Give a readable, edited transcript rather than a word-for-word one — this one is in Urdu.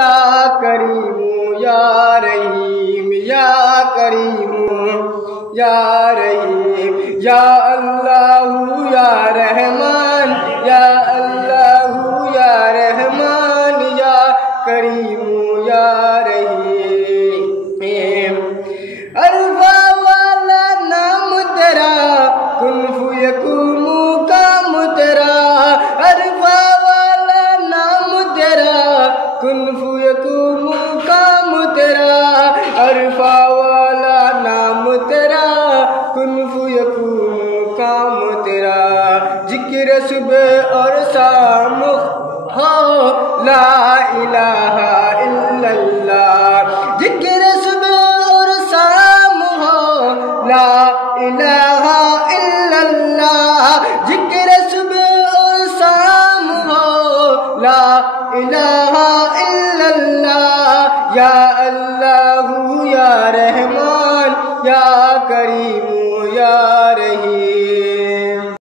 یا کریم یا رحیم یا کریم یا رحیم یا اللہ یا رحمان یا اللہ یا رحمان یا کریم یا رحیم الفا والا نام تیرا کن فیکون کام تیرا الفا والا نام تیرا کن فیکون کام تیرا الفا والا نام تیرا کن فیکون کام تیرا ذکر صبح اور شام ہو لا الہ الا اللہ ذکر صبح اور شام ہو لا الہ الا اللہ ذکر صبح اور شام ہو لا الہ الا اللہ یا اللہ یا رحمان یا کریم